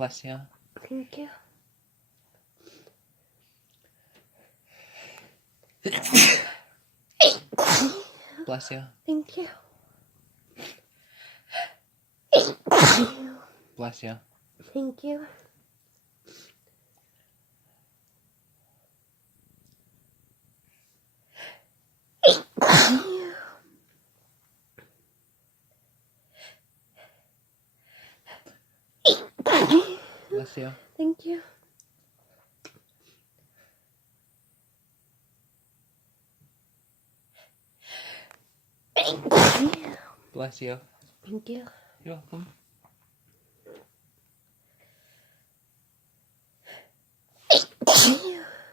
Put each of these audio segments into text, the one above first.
Bless you. Thank you. Bless you. Thank you. Bless you. Thank you. Bless you. Thank you. Bless you. Thank you. You're welcome.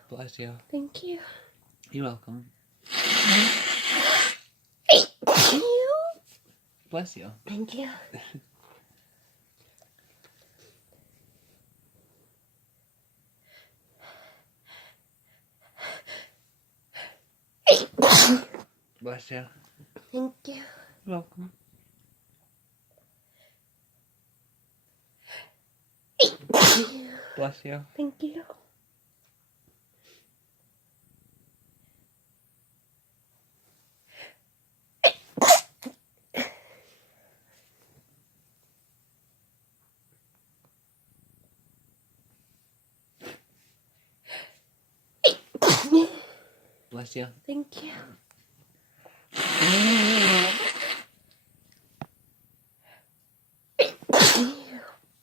Bless you. Thank you. You're welcome. Bless you. Thank you. Bless you. Thank you. You're welcome. Bless you. Thank you. Bless you. Thank you.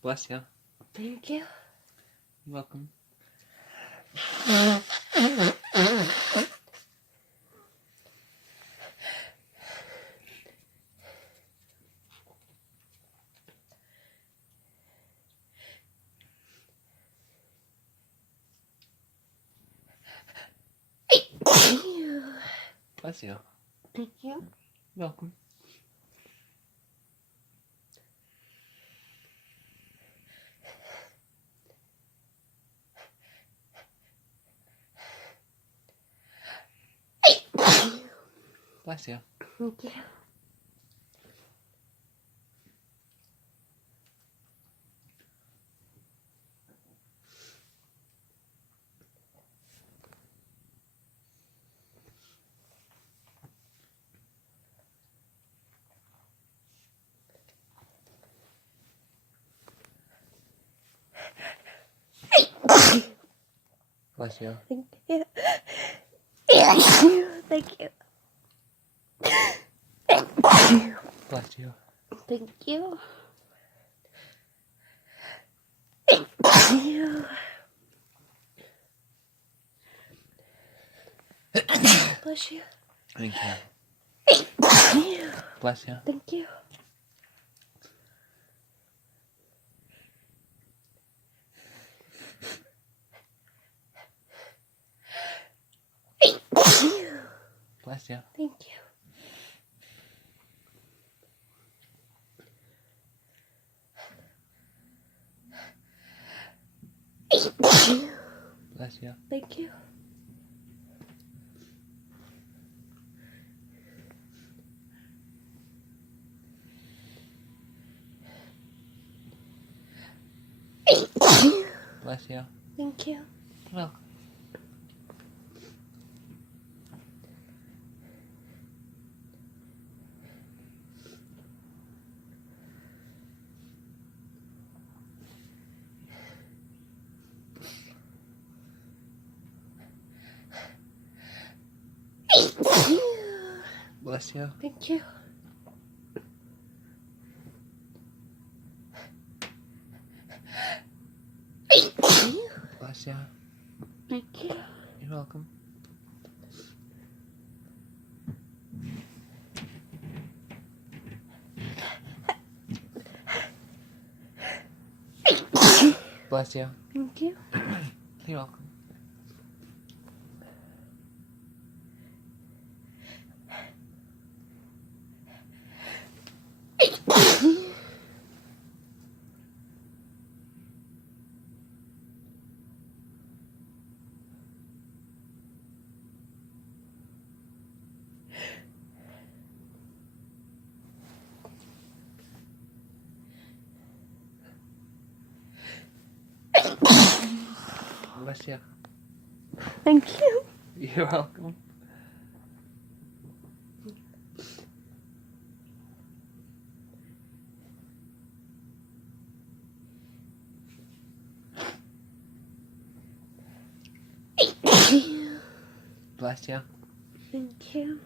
Bless you. Thank you. You're welcome. Bless you. Thank you. You're welcome. Bless you. Thank you. Bless you. Thank you. Thank you. Thank you. Bless you. Thank you. Thank you. Bless you. Thank you. Thank you. Bless you. Thank you. Bless you. Thank you. Bless you. Thank you. Bless you. Thank you. You're welcome. Bless you. Thank you. Bless you. Thank you. You're welcome. Bless you. Thank you. You're welcome. Bless you. Thank you. You're welcome. Bless you. Thank you.